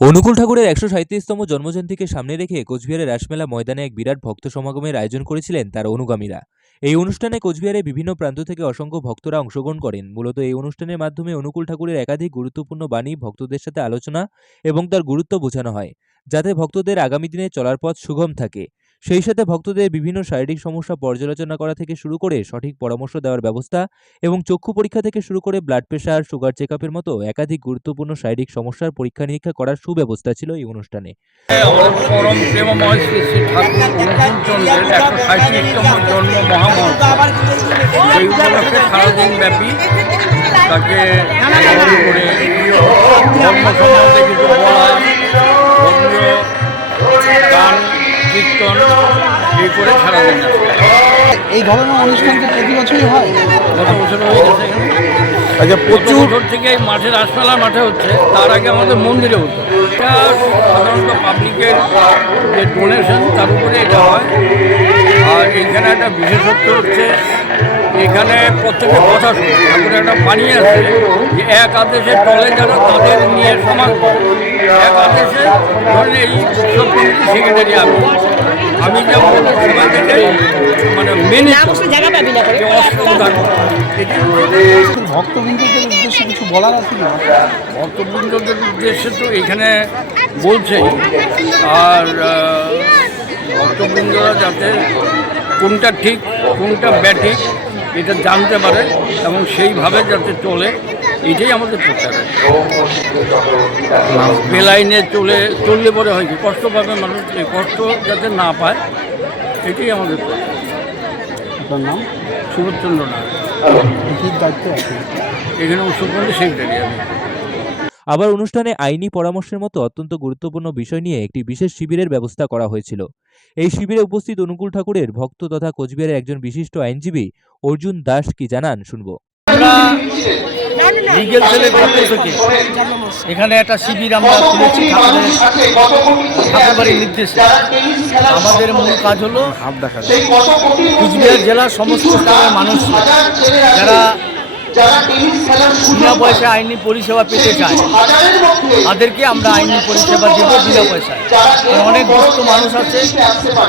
অনুকূল ঠাকুরের একশো সাঁত্রিশতম জন্মজয়ন্তীকে সামনে রেখে কোচবিহারের রাসমেলা ময়দানে এক বিরাট ভক্ত সমাগমের আয়োজন করেছিলেন তার অনুগামীরা। এই অনুষ্ঠানে কোচবিহারের বিভিন্ন প্রান্ত থেকে অসংখ্য ভক্তরা অংশগ্রহণ করেন। মূলত এই অনুষ্ঠানের মাধ্যমে অনুকূল ঠাকুরের একাধিক গুরুত্বপূর্ণ বাণী ভক্তদের সাথে আলোচনা এবং তার গুরুত্ব বোঝানো হয়, যাতে ভক্তদের আগামী দিনে চলার পথ সুগম থাকে। সেই সাথে ভক্তদের বিভিন্ন শারীরিক সমস্যা পর্যালোচনা করা থেকে শুরু করে সঠিক পরামর্শ দেওয়ার ব্যবস্থা এবং চক্ষু পরীক্ষা থেকে শুরু করে ব্লাড প্রেশার সুগার চেকআপের মতো একাধিক গুরুত্বপূর্ণ শারীরিক সমস্যার পরীক্ষা নিরীক্ষা করার সুব্যবস্থা ছিল এই অনুষ্ঠানে। আমাদের পরম প্রেমময় কীর্তন এই করে সারাদিন আছে এই ধরনের অনুষ্ঠান কি প্রতি বছরই হয়? গত বছর হয়ে গেছে আচ্ছা প্রচুর বছর থেকে এই মাঠে রাসমেলা মাঠে হচ্ছে তার আগে আমাদের মন্দিরে হতো। এটা সাধারণত পাবলিকের যে ডোনেশন তার উপরে এটা হয়। আর এখানে একটা বিশেষত্ব হচ্ছে এখানে প্রত্যেকের কথা শুনে ঠাকুরের একটা বানিয়ে আছে যে এক আদেশে টলে যারা তাদের নিয়ে সমান এক আদেশে ধরেন এই উৎসব কমিটি সেক্রেটারি আমি। আমি যেমন মানে মেনে জায়গা না করে অস্ত্র দান করা। এটি ভক্তবৃন্দদের উদ্দেশ্যে কিছু বলার আছে কি? ভক্তবৃন্দদের উদ্দেশ্যে তো এখানে বলছেই আর ভক্তবৃন্দরা যাতে কোনটা ঠিক কোনটা ব্যাঠিক এটা জানতে পারে এবং সেইভাবে যাতে চলে এটাই আমাদের প্রচার বেলাইনে চলে চললে পরে হয় কি কষ্ট পাবে মানুষ কষ্ট যাতে না পায় এটাই আমাদের প্রচার আপনার নাম? সুরতচন্দ্র নাগ দায়িত্ব আছে? এখানে উৎসববন্ধী সেক্রেটারি আমি। আবার অনুষ্ঠানে আইনি পরামর্শের মতো অত্যন্ত গুরুত্বপূর্ণ বিষয় নিয়ে একটি বিশেষ শিবিরের ব্যবস্থা করা হয়েছিল। এই শিবিরে উপস্থিত অনুকূল ঠাকুরের ভক্ত তথা কোচবিহারের একজন বিশিষ্ট আইনজীবী অর্জুন দাস কি জানান শুনব। আমরা লিগেল সেলের পক্ষ থেকে এখানে একটা শিবির আমরা খুলেছি ঠাকুরের নির্দেশে। আমাদের মূল কাজ হলো কুচবিহার জেলার সমস্ত মানুষ যারা বিনা পয়সায় আইনি পরিষেবা পেতে চায়। তাদেরকে আমরা আইনি পরিষেবা দেবো বিনা পয়সায়। অনেক দুস্থ মানুষ আছে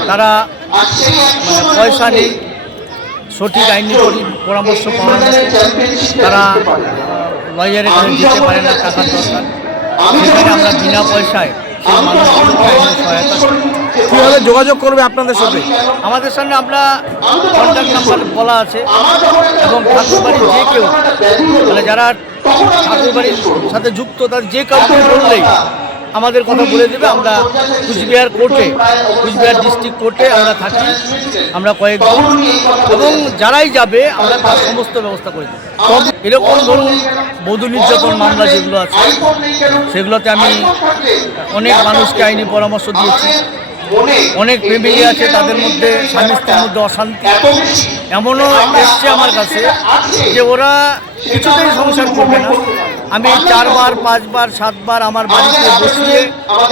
তারা মানে পয়সা নেই সঠিক আইনি পরি- পরামর্শ পাওয়া তারা লয়ারের কাছে যেতে পারে না টাকার দরকার। আমরা বিনা পয়সায় সেই মানুষগুলোকে আইনি সহায়তা। কীভাবে যোগাযোগ করবে আপনাদের সাথে? আমাদের সামনে আমরা কন্ট্যাক্ট নাম্বার বলা আছে এবং ঠাকুরবাড়ির যে কেউ মানে যারা ঠাকুরবাড়ির সাথে যুক্ত তার যে কাউকে বললেই আমাদের কথা বলে দেবে। আমরা কুচবিহার কোর্টে, কুচবিহার ডিস্ট্রিক্ট কোর্টে আমরা থাকি, আমরা কয়েকজন। এবং যারাই যাবে, আমরা তার সমস্ত ব্যবস্থা করে দেবো। এরকম ধরুন বধূ নির্যাতন মামলা যেগুলো আছে, সেগুলোতে আমি অনেক মানুষকে আইনি পরামর্শ দিয়েছি। অনেক ফ্যামিলি আছে তাদের মধ্যে স্বামী স্ত্রীর মধ্যে অশান্তি। এমনও এসছে আমার কাছে যে ওরা কিছুতেই সংসার করবে না। আমি চারবার পাঁচবার সাতবার আমার বাড়িতে বসিয়ে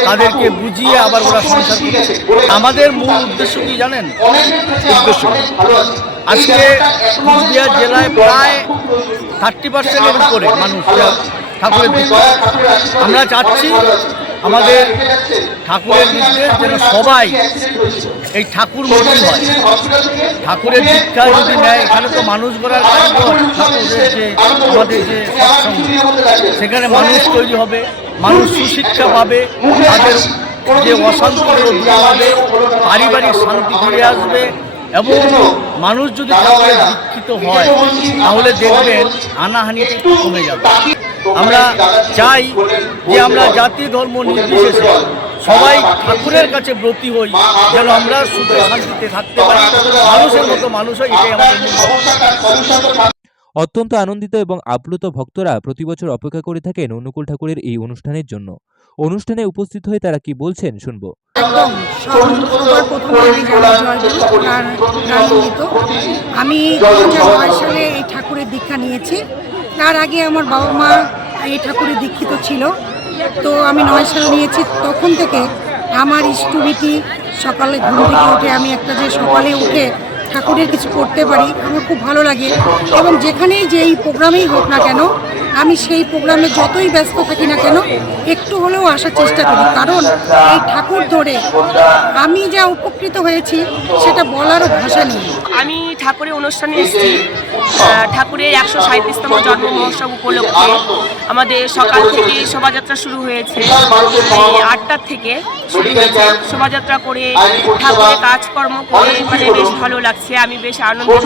তাদেরকে বুঝিয়ে আবার ওরা সংসার করছে। আমাদের মূল উদ্দেশ্য কি জানেন? উদ্দেশ্য আজকে কুচবিহার জেলায় প্রায় থার্টি পার্সেন্টের উপরে মানুষ যা ঠাকুরের আমরা চাচ্ছি আমাদের ঠাকুরের নির্দেশ যেন সবাই এই ঠাকুর মুখী হয়। ঠাকুরের দীক্ষা যদি নেয় এখানে তো মানুষ গড়ার কারিগর। ঠাকুরের যে আমাদের যে সেখানে মানুষ তৈরি হবে। মানুষ সুশিক্ষা পাবে। তাদের যে অশান্তিগুলো দূর হবে। পারিবারিক শান্তি ফিরে আসবে। এবং মানুষ যদি শিক্ষিত দীক্ষিত হয় তাহলে দেখবেন আনাহানি কমে যাবে। আমরা চাই যে আমরা জাতি ধর্ম নির্বিশেষে সবাই ঠাকুরের কাছে ব্রতী হই যেন আমরা সুখে শান্তিতে থাকতে পারি। মানুষের মতো মানুষ হয় এটাই আমাদের। অত্যন্ত আনন্দিত এবং আপ্লুত ভক্তরা প্রতি বছর অপেক্ষা করে থাকেন অনুকূল ঠাকুরের এই অনুষ্ঠানের জন্য। অনুষ্ঠানে উপস্থিত হয়ে তারা কি বলছেন শুনব। আমি সালে এই ঠাকুরের দীক্ষা নিয়েছি। তার আগে আমার বাবা মা এই ঠাকুরের দীক্ষিত ছিল। তো আমি নয় সালে নিয়েছি। তখন থেকে আমার ইষ্টবিধি সকালে ঘুম থেকে উঠে আমি একটা যে সকালে উঠে ঠাকুরের কিছু করতে পারি, আমার খুব ভালো লাগে। এবং যেখানেই যেই প্রোগ্রামেই হোক না কেন আমি সেই প্রোগ্রামে যতই ব্যস্ত থাকি না কেন, একটু হলেও আসার চেষ্টা করি। কারণ এই ঠাকুর ধরে আমি যা উপকৃত হয়েছি, সেটা বলারও ভাষা নেই। আমি ঠাকুরের অনুষ্ঠানে এসেছি। ঠাকুরের একশো সাঁত্রিশতম জন্ম মহোৎসব উপলক্ষে। আমাদের সকাল থেকে শোভাযাত্রা শুরু হয়েছে। আটটার থেকে শুরু হয়েছে। শোভাযাত্রা করে ঠাকুরের কাজকর্ম করে মানে বেশ ভালো লাগছে। আমি বেশ আনন্দিত।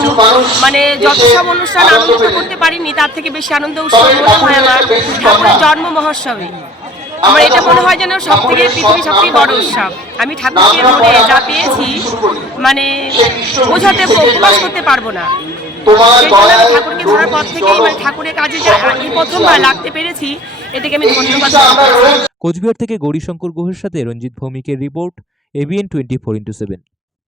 মানে যত সব অনুষ্ঠান আনন্দ করতে পারিনি, তার থেকে বেশি আনন্দ উৎসব মনে হয় আমার ঠাকুরের জন্ম মহোৎসবে। আমার এটা মনে হয় যেন সব থেকে পৃথিবীর সব থেকে বড় উৎসব। আমি ঠাকুরকে ধরে যা পেয়েছি মানে বোঝাতে প্রকাশ করতে পারব না। ঠাকুরকে ধরার পর থেকেই মানে ঠাকুরের কাজে যা এই প্রথমবার লাগতে পেরেছি এটাকে আমি ধন্যবাদ কোচবিহার থেকে গৌরীশঙ্কর গুহের সাথে Ranjit ভৌমিকের report ABN twenty four into seven.